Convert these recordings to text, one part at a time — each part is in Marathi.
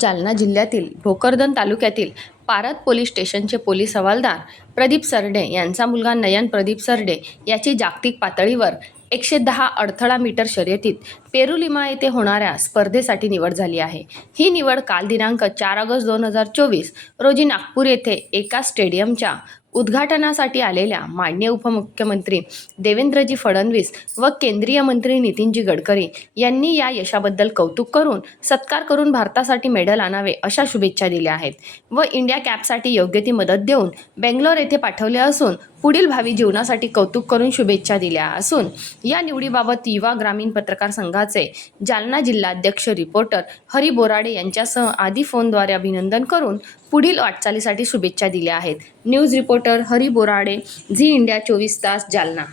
जालना जिल्ह्यातील भोकरदन तालुक्यातील पारद पोलीस स्टेशनचे पोलीस हवालदार प्रदीप सरडे यांचा मुलगा नयन प्रदीप सरडे याची जागतिक पातळीवर एकशे दहा अडथळा मीटर शर्यतीत पेरुलिमा येथे होणाऱ्या स्पर्धेसाठी निवड झाली आहे. ही निवड काल दिनांक चार ऑगस्ट दोन हजार चोवीस रोजी नागपूर येथे एका स्टेडियमच्या उद्घाटनासाठी आलेल्या मान्य उपमुख्यमंत्री देवेंद्रजी फडणवीस व केंद्रीय मंत्री नितीनजी गडकरी यांनी या यशाबद्दल कौतुक करून सत्कार करून भारतासाठी मेडल आणावे अशा शुभेच्छा दिल्या आहेत व इंडिया कॅपसाठी योग्य ती मदत देऊन बेंगलोर येथे पाठवले असून पुढील भावी जीवनासाठी कौतुक करून शुभेच्छा दिल्या असून या निवडीबाबत युवा ग्रामीण पत्रकार संघाचे जालना जिल्हाध्यक्ष रिपोर्टर हरी बोराडे यांच्यासह आदी फोनद्वारे अभिनंदन करून पुढील वाटचालीसाठी शुभेच्छा दिल्या आहेत. News report reporter Hari Borade Zee India चोवीस तास जालना.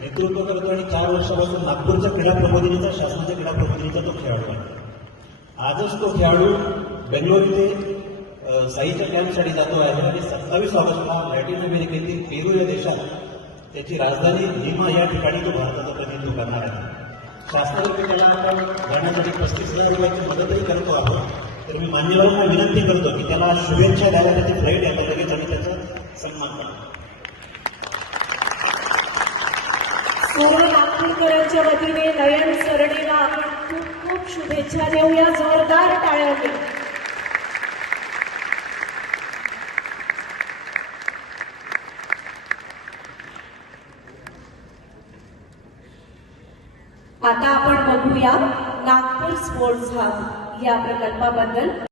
नेतृत्व करतो आणि चार वर्षापासून नागपूरच्या क्रीडा प्रबोधिनीचा शासनाच्या क्रीडा प्रबोधिनीचा तो खेळाडू आहे आजच तो खेळाडू बेंगलोर इथे साईच्या कॅम्पसाठी जातो. आहे आणि सत्तावीस ऑगस्टला लॅटिन अमेरिकेतील पेरू या देशात त्याची राजधानी लिमा या ठिकाणी तो भारताचं प्रतिनिधित्व करणार आहे त्याला आपण जाण्यासाठी पस्तीस हजार रुपयाची मदतही करतो आपण तर मी मान्यवरांना विनंती करतो की त्याला शुभेच्छा द्यायला त्याची फ्लाईट यायला लगेच आणि त्याचा सन्मान करा. सर्व नागपूरकरांच्या वतीने नयन सरणीला आपण खूप खूप शुभेच्छा देऊया जोरदार टाळ्यांनी आता आपण बघूया नागपूर स्पोर्ट्स हब या प्रकल्पाबद्दल.